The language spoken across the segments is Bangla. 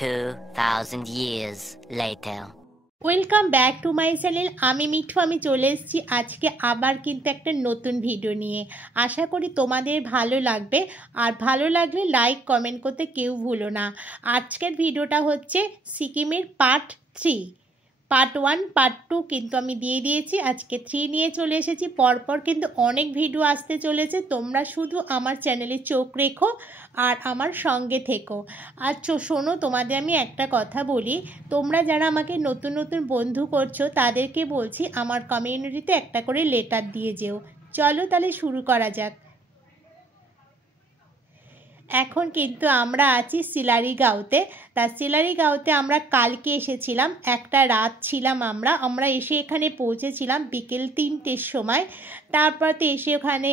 2,000 years later. Welcome back to my channel. আমি মিঠু, আমি চলে এসেছি আজকে আবার কিন্তু একটা নতুন ভিডিও নিয়ে। আশা করি তোমাদের ভালো লাগবে, আর ভালো লাগলে লাইক কমেন্ট করতে কেউ ভুলো না। আজকের ভিডিওটা হচ্ছে সিকিমের পার্ট 3। পার্ট 1 পার্ট 2 কিন্তু আমি দিয়ে দিয়েছি, আজকে 3 নিয়ে চলে এসেছি। পরপর কিন্তু অনেক ভিডিও আসতে চলেছে, তোমরা শুধু আমার চ্যানেলে চোখ রেখো আর আমার সঙ্গে থেকো। আর শোনো, তোমাদের আমি একটা কথা বলি, তোমরা যারা আমাকে নতুন নতুন বন্ধু করছো তাদেরকে বলছি আমার কমিউনিটিতে একটা করে লেটার দিয়ে যেও। চলো তাহলে শুরু করা যাক। এখন কিন্তু আমরা আছি সিলারিগাঁওতে। তা সিলারিগাঁওতে আমরা কালকে এসেছিলাম, একটা রাত ছিলাম আমরা এসে এখানে পৌঁছেছিলাম বিকেল 3টের সময়। তারপর তো এসে ওখানে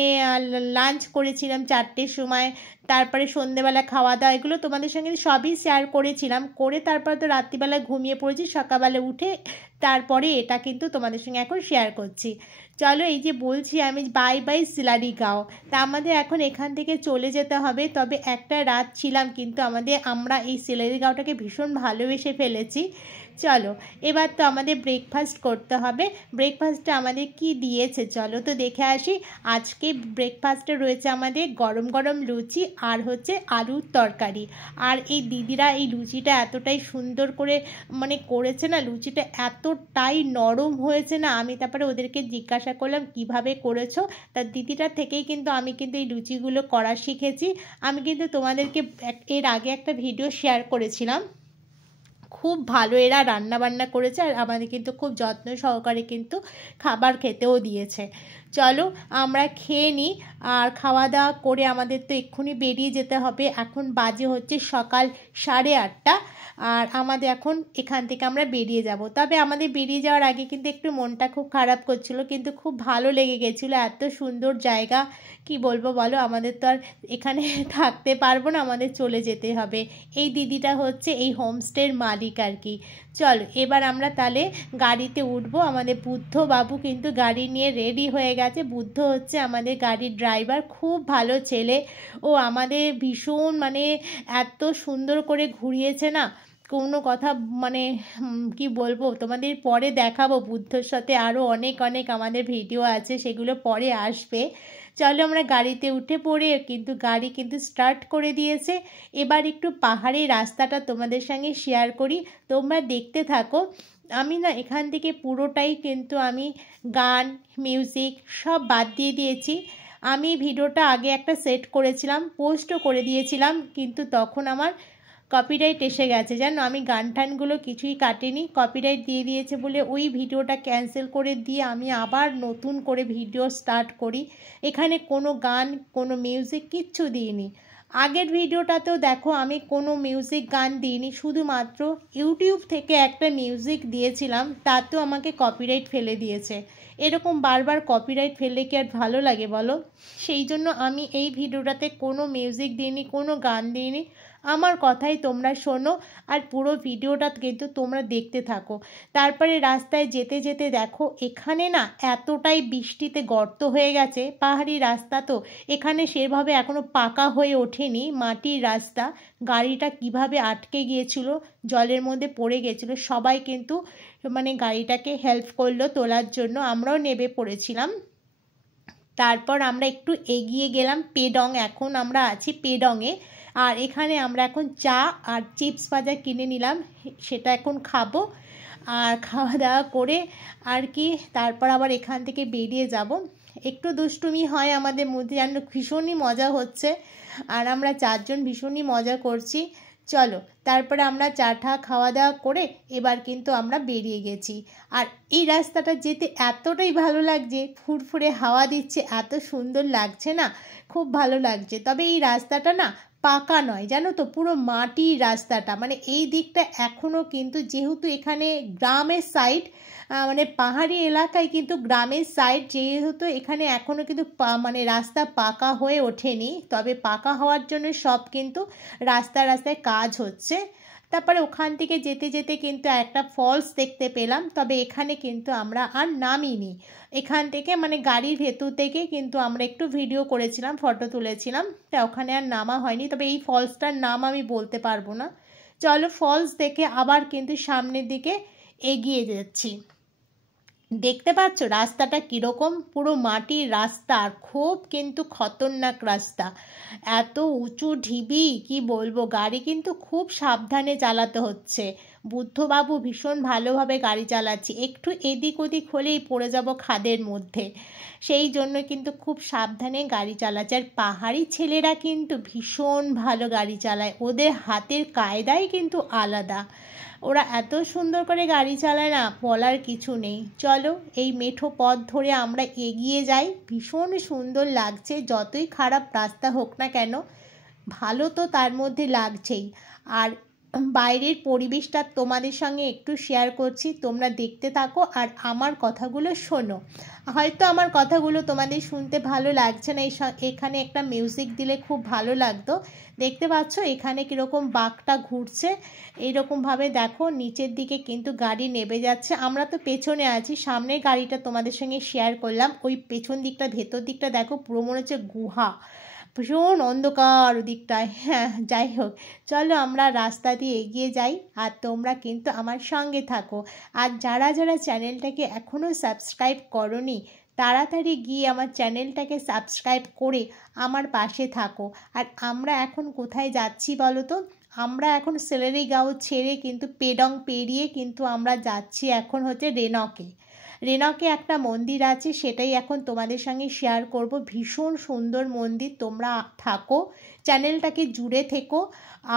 লাঞ্চ করেছিলাম 4টের সময়। তারপরে সন্ধেবেলা খাওয়া দাওয়া, এগুলো তোমাদের সঙ্গে সবই শেয়ার করেছিলাম। করে তারপর তো রাত্রিবেলা ঘুমিয়ে পড়েছি, সকালবেলা উঠে তারপরে এটা কিন্তু তোমাদের সঙ্গে এখন শেয়ার করছি। চলো, এই যে বলছি আমি বাই বাই সিলারিগাঁও। তা আমাদের এখন এখান থেকে চলে যেতে হবে। তবে একটা রাত ছিলাম কিন্তু আমরা এই সিলারিগাঁওটাকে ভীষণ ভালোবেসে ফেলেছি। চলো, এবার তো আমাদের ব্রেকফাস্ট করতে হবে। ব্রেকফাস্টে আমাদের কি দিয়েছে চলো তো দেখে আসি। আজকে ব্রেকফাস্টে রয়েছে আমাদের গরম গরম লুচি আর হচ্ছে আলুর তরকারি। আর এই দিদিরা এই লুচিটা এতটাই সুন্দর করে করেছে না, লুচিটা এতটাই নরম হয়েছে না। আমি তারপরে ওদেরকে জিজ্ঞাসা করলাম কিভাবে করেছো। তার দিদিটার থেকেই কিন্তু আমি কিন্তু এই লুচিগুলো করা শিখেছি। আমি কিন্তু তোমাদেরকে এর আগে একটা ভিডিও শেয়ার করেছিলাম। খুব ভালো এরা রান্না বান্না করেছে, আর আমাদের কিন্তু খুব যত্ন সহকারে কিন্তু খাবার খেতেও দিয়েছে। চলো আমরা খেয়ে নিই, আর খাওয়া দাওয়া করে আমাদের তো এক্ষুনি বেরিয়ে যেতে হবে। এখন বাজে হচ্ছে সকাল 8:30, আর আমাদের এখন এখান থেকে আমরা বেরিয়ে যাব। তবে আমাদের বেরিয়ে যাওয়ার আগে কিন্তু একটু মনটা খুব খারাপ করছিল, কিন্তু খুব ভালো লেগে গেছিলো। এত সুন্দর জায়গা, কি বলবো বলো, আমাদের তো আর এখানে থাকতে পারবো না, আমাদের চলে যেতে হবে। এই দিদিটা হচ্ছে এই হোমস্টের মালিক আর কি। চলো এবার আমরা তাহলে গাড়িতে উঠবো। আমাদের বুদ্ধ বাবু কিন্তু গাড়ি নিয়ে রেডি হয়ে গেছে। বুদ্ধ হচ্ছে আমাদের গাড়ির ড্রাইভার, খুব ভালো ছেলে। ও আমাদের ভীষণ এত সুন্দর করে ঘুরিয়েছে না, কোনো কথা কি বলবো, তোমাদের পরে দেখাবো। বুদ্ধর সাথে আরও অনেক অনেক আমাদের ভিডিও আছে, সেগুলো পরে আসবে। চলো আমরা গাড়িতে উঠে পড়ে, কিন্তু গাড়ি কিন্তু স্টার্ট করে দিয়েছে। এবার একটু পাহাড়ি রাস্তাটা তোমাদের সঙ্গে শেয়ার করি, তোমরা দেখতে থাকো। আমি না এখান থেকে পুরোটাই কিন্তু আমি গান মিউজিক সব বাদ দিয়ে দিয়েছি। আমি ভিডিওটা আগে একটা সেট করেছিলাম, পোস্টও করে দিয়েছিলাম, কিন্তু তখন আমার কপিরাইট এসে গেছে জানো। আমি গান টানগুলো কিছুই কাটিনি, কপিরাইট দিয়ে দিয়েছে বলে ওই ভিডিওটা ক্যান্সেল করে দিয়ে আমি আবার নতুন করে ভিডিও স্টার্ট করি। এখানে কোনো গান কোনো মিউজিক কিচ্ছু দিইনি। আগের ভিডিওটাতেও দেখো আমি কোনো মিউজিক গান দিইনি, শুধুমাত্র ইউটিউব থেকে একটা মিউজিক দিয়েছিলাম, তাতেও আমাকে কপিরাইট ফেলে দিয়েছে। এরকম বারবার কপিরাইট ফেললে কি আর ভালো লাগে বলো? সেই জন্য আমি এই ভিডিওটাতে কোনো মিউজিক দিইনি, কোনো গান দিইনি। আমার কথাই তোমরা শোনো, আর পুরো ভিডিওটা কিন্তু তোমরা দেখতে থাকো। তারপরে রাস্তায় যেতে যেতে দেখো এখানে না এতটাই বৃষ্টিতে গর্ত হয়ে গেছে। পাহাড়ি রাস্তা তো, এখানে সেভাবে এখনও পাকা হয়ে ওঠেনি, মাটির রাস্তা। গাড়িটা কিভাবে আটকে গিয়েছিল, জলের মধ্যে পড়ে গেছিল। সবাই কিন্তু গাড়িটাকে হেল্প করলো তোলার জন্য, আমরাও নেমে পড়েছিলাম। তারপর আমরা একটু এগিয়ে গেলাম পেডং, এখন আমরা আছি পেডংয়ে। আর এখানে আমরা এখন চা আর চিপস ভাজা কিনে নিলাম, সেটা এখন খাবো। আর খাওয়া দাওয়া করে আর কি তারপর আবার এখান থেকে বেরিয়ে যাব। একটু দুষ্টুমি হয় আমাদের মধ্যে, যেন ভীষণই মজা হচ্ছে, আর আমরা 4জন ভীষণই মজা করছি। চলো তারপরে আমরা চাটা খাওয়া দাওয়া করে এবার কিন্তু আমরা বেরিয়ে গেছি। আর এই রাস্তাটা যেতে এতটাই ভালো লাগছে, ফুরফুরে হাওয়া দিচ্ছে, এত সুন্দর লাগছে না, খুব ভালো লাগছে। তবে এই রাস্তাটা না পাকা নয় জানো তো, পুরো মাটির রাস্তাটা। এই দিকটা এখনও কিন্তু, যেহেতু এখানে গ্রামের সাইড, পাহাড়ি এলাকায় কিন্তু গ্রামের সাইড, যেহেতু এখানে এখনও কিন্তু রাস্তা পাকা হয়ে ওঠেনি। তবে পাকা হওয়ার জন্য সব কিন্তু রাস্তায় রাস্তায় কাজ হচ্ছে। তারপরে ওখান থেকে যেতে যেতে কিন্তু একটা ফলস দেখতে পেলাম, তবে এখানে কিন্তু আমরা আর নামিনি। এখান থেকে গাড়ির ভেতর থেকে কিন্তু আমরা একটু ভিডিও করেছিলাম, ফটো তুলেছিলাম, তা ওখানে আর নামা হয়নি। তবে এই ফলসটার নাম আমি বলতে পারবো না। চলো ফলস দেখে আবার কিন্তু সামনের দিকে এগিয়ে যাচ্ছি। দেখতে পাচ্ছ রাস্তাটা কীরকম, পুরো মাটির রাস্তা, আর খুব কিন্তু খতরনাক রাস্তা, এত উঁচু ঢিবি কি বলবো, গাড়ি কিন্তু খুব সাবধানে চালাতে হচ্ছে। বুদ্ধবাবু ভীষণ ভালোভাবে গাড়ি চালাচ্ছি, একটু এদিক ওদিক হলেই পড়ে যাব খাদের মধ্যে, সেই জন্য কিন্তু খুব সাবধানে গাড়ি চালাচ্ছে। আর পাহাড়ি ছেলেরা কিন্তু ভীষণ ভালো গাড়ি চালায়, ওদের হাতের কায়দাই কিন্তু আলাদা, ওরা এত সুন্দর করে গাড়ি চালায় না, বলার কিছু নেই। চলো এই মেঠো পথ ধরে আমরা এগিয়ে যাই, ভীষণ সুন্দর লাগছে, যতই খারাপ রাস্তা হোক না কেন ভালো তো তার মধ্যে লাগছেই। আর বাইরের পরিবেশটা তোমাদের সঙ্গে একটু শেয়ার করছি, তোমরা দেখতে থাকো আর আমার কথাগুলো শোনো। হয়তো আমার কথাগুলো তোমাদের শুনতে ভালো লাগছে না, এখানে একটা মিউজিক দিলে খুব ভালো লাগতো। দেখতে পাচ্ছ এখানে কীরকম বাঁকটা ঘুরছে, এইরকমভাবে দেখো নিচের দিকে কিন্তু গাড়ি নেমে যাচ্ছে। আমরা তো পেছনে আছি, সামনের গাড়িটা তোমাদের সঙ্গে শেয়ার করলাম, ওই পেছন দিকটা ভেতর দিকটা দেখো পুরো মনে হচ্ছে গুহা, ভীষণ অন্ধকার ওদিকটায়। হ্যাঁ যাই হোক, চলো আমরা রাস্তা দিয়ে এগিয়ে যাই আর তোমরা কিন্তু আমার সঙ্গে থাকো। আর যারা যারা চ্যানেলটাকে এখনও সাবস্ক্রাইব করোনি তাড়াতাড়ি গিয়ে আমার চ্যানেলটাকে সাবস্ক্রাইব করে আমার পাশে থাকো। আর আমরা এখন কোথায় যাচ্ছি বলো তো? আমরা এখন সিলারিগাঁও ছেড়ে কিন্তু পেডং পেরিয়ে কিন্তু আমরা যাচ্ছি এখন হচ্ছে রেনকে। রেনকে একটা মন্দির আছে, সেটাই এখন তোমাদের সঙ্গে শেয়ার করব। ভীষণ সুন্দর মন্দির, তোমরা থাকো চ্যানেলটাকে জুড়ে থেকো।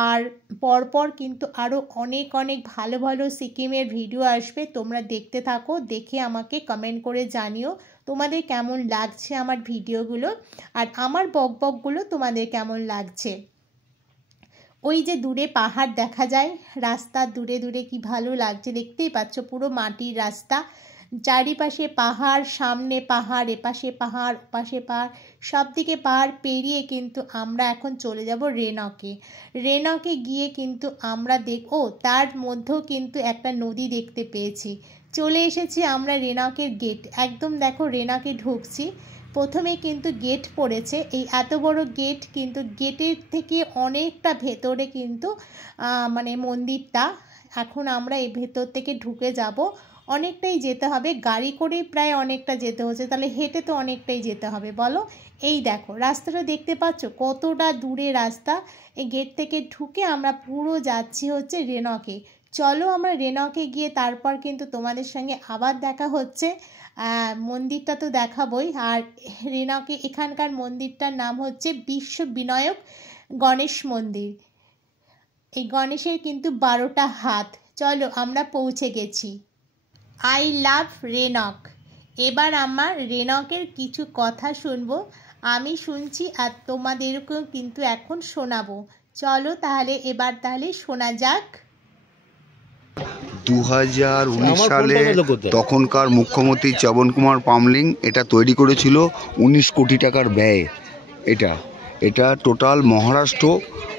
আর পরপর কিন্তু আরও অনেক অনেক ভালো ভালো সিকিমের ভিডিও আসবে, তোমরা দেখতে থাকো, দেখে আমাকে কমেন্ট করে জানিও তোমাদের কেমন লাগছে আমার ভিডিওগুলো, আর আমার বকবকগুলো তোমাদের কেমন লাগছে। ওই যে দূরে পাহাড় দেখা যায়, রাস্তা দূরে দূরে কি ভালো লাগছে, দেখতেই পাচ্ছ পুরো মাটির রাস্তা, চারিপাশে পাহাড়, সামনে পাহাড়, এপাশে পাহাড়, ওপাশে পাহাড়, সব দিকে পাহাড় পেরিয়ে কিন্তু আমরা এখন চলে যাব রেনকে। রেনকে গিয়ে কিন্তু আমরা দেখো তার মধ্যেও কিন্তু একটা নদী দেখতে পেয়েছি। চলে এসেছি আমরা রেনকের গেট, একদম দেখো রেনকে ঢুকছি, প্রথমে কিন্তু গেট পড়েছে, এই এত বড় গেট, কিন্তু গেটের থেকে অনেকটা ভেতরে কিন্তু মানে মন্দিরটা। এখন আমরা এই ভেতর থেকে ঢুকে যাব, অনেকটাই যেতে হবে, গাড়ি করেই প্রায় অনেকটা যেতে হচ্ছে, তাহলে হেঁটে তো অনেকটাই যেতে হবে বলো। এই দেখো রাস্তাটা দেখতে পাচ্ছ কতটা দূরে রাস্তা, এই গেট থেকে ঢুকে আমরা পুরো যাচ্ছি হচ্ছে রেনকে। চলো আমরা রেনকে গিয়ে তারপর কিন্তু তোমাদের সঙ্গে আবার দেখা হচ্ছে। মন্দিরটা তো দেখাবই, আর রেনকে এখানকার মন্দিরটার নাম হচ্ছে বিশ্ব বিনায়ক গণেশ মন্দির। এই গণেশের কিন্তু 12টা হাত। চলো আমরা পৌঁছে গেছি। I love Renok. এবার আমার রেনকের কিছু কথা শুনবো, আমি শুনছি আর তোমাদেরকেও কিন্তু এখন শোনাবো। চলো তাহলে এবার তাহলে শোনা যাক। 2019 সালে তখনকার মুখ্যমন্ত্রী চবন কুমার পামলিং এটা তৈরি করেছিল 19 কোটি টাকার ব্যয়ে। এটা টোটাল মহারাষ্ট্র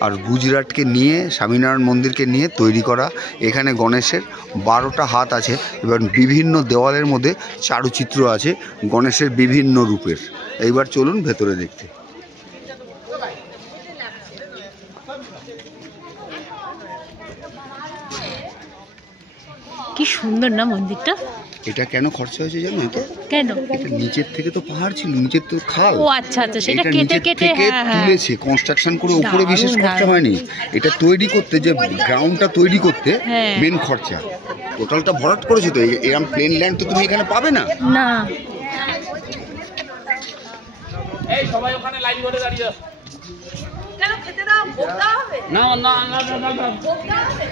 আর গুজরাটকে নিয়ে, স্বামীনারায়ণ মন্দিরকে নিয়ে তৈরি করা। এখানে গণেশের 12টা হাত আছে এবং বিভিন্ন দেওয়ালের মধ্যে চারুচিত্র আছে গণেশের বিভিন্ন রূপের। এইবার চলুন ভেতরে দেখতে। কি সুন্দর না মন্দিরটা। এটা কেন খরচা হয়েছে জানো তো? কেন? এটা নিচের থেকে তো পাহাড় ছিল, নিচের তো খাল। ও আচ্ছা আচ্ছা, সেটা কেটে কেটে তুলেছে, কনস্ট্রাকশন করে উপরে বিশেষ খরচা হয়নি। এটা তৈরি করতে, যে গ্রাউন্ডটা তৈরি করতে মেন খরচা, টোটালটা ভরাট করেছে। তো এরকম প্লেন ল্যান্ড তো তুমি এখানে পাবে না। না এই সবাই ওখানে লাইন ধরে দাঁড়িয়ে কেন খেতে দাও? ভোগ দেওয়া হবে? না না না না না ভোগ দেওয়া হবে?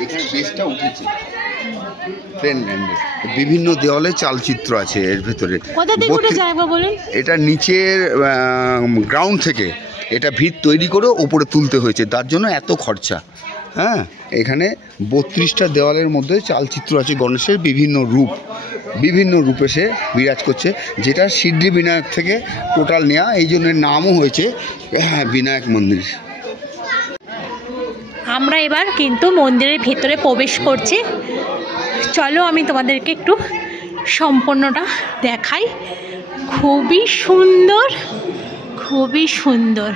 এখানে বেসটা উঠেছে প্লেন ল্যান্ডে, বিভিন্ন দেওয়ালে চালচিত্র আছে এর ভেতরে। কোথা থেকে উঠে যায় বলুন? এটা নিচের গ্রাউন্ড থেকে এটা ভিত তৈরি করে ওপরে তুলতে হয়েছে, তার জন্য এত খরচা। হ্যাঁ, এখানে 32টা দেওয়ালের মধ্যে চালচিত্র আছে গণেশের বিভিন্ন রূপে সে বিরাজ করছে, যেটা সিদ্ধি বিনায়ক থেকে টোটাল নেওয়া, এই জন্য নামও হয়েছে বিনায়ক মন্দির। আমরা এবার কিন্তু মন্দিরের ভেতরে প্রবেশ করছি, চলো আমি তোমাদেরকে একটু সম্পূর্ণটা দেখাই। খুবই সুন্দর, খুবই সুন্দর,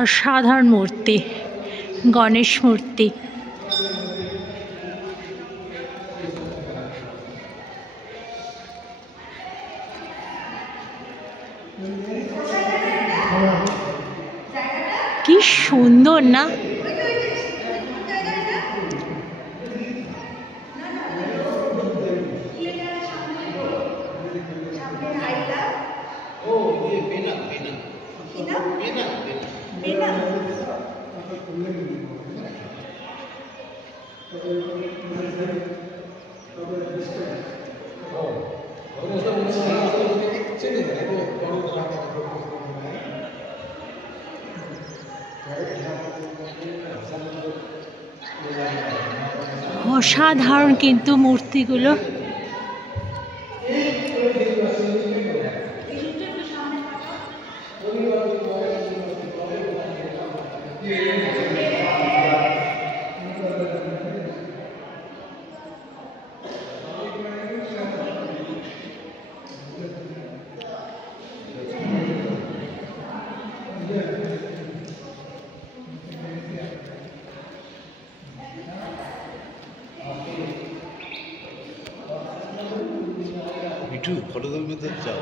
অসাধারণ মূর্তি, গণেশ মূর্তি। কি সুন্দর না? অসাধারণ কিন্তু মূর্তিগুলো। ফটো তুলবে তো যাও।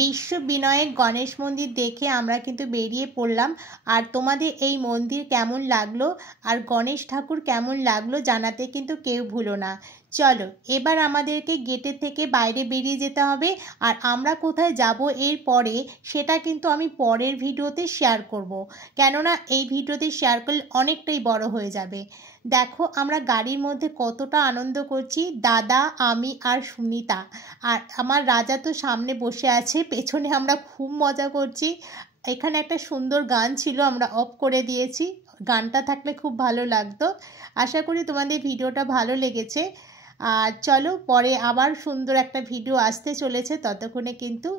বিশ্ব বিনায়ক গণেশ মন্দির দেখে আমরা কিন্তু বেরিয়ে পড়লাম। আর তোমাদের এই মন্দির কেমন লাগলো আর গণেশ ঠাকুর কেমন লাগলো জানাতে কিন্তু কেউ ভুলো না। চলো এবার আমাদেরকে গেটের থেকে বাইরে বেরিয়ে যেতে হবে। আর আমরা কোথায় যাব এর পরে সেটা কিন্তু আমি পরের ভিডিওতে শেয়ার করব, কেননা এই ভিডিওতে শেয়ার করলে অনেকটাই বড় হয়ে যাবে। দেখো আমরা গাড়ির মধ্যে কতটা আনন্দ করছি, দাদা, আমি আর সুনিতা। আর আমার রাজা তো সামনে বসে আছে, পেছনে আমরা খুব মজা করছি। এখানে একটা সুন্দর গান ছিল, আমরা অফ করে দিয়েছি, গানটা থাকলে খুব ভালো লাগতো। আশা করি তোমাদের ভিডিওটা ভালো লেগেছে। আর চলো পরে আবার সুন্দর একটা ভিডিও আসতে চলেছে, ততক্ষণে কিন্তু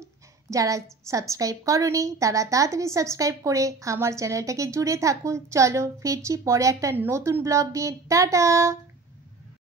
যারা সাবস্ক্রাইব করোনি তারা তাড়াতাড়ি সাবস্ক্রাইব করে আমার চ্যানেলটাকে জুড়ে থাকুন। চলো ফিরছি পরে একটা নতুন ব্লগ নিয়ে। টাটা।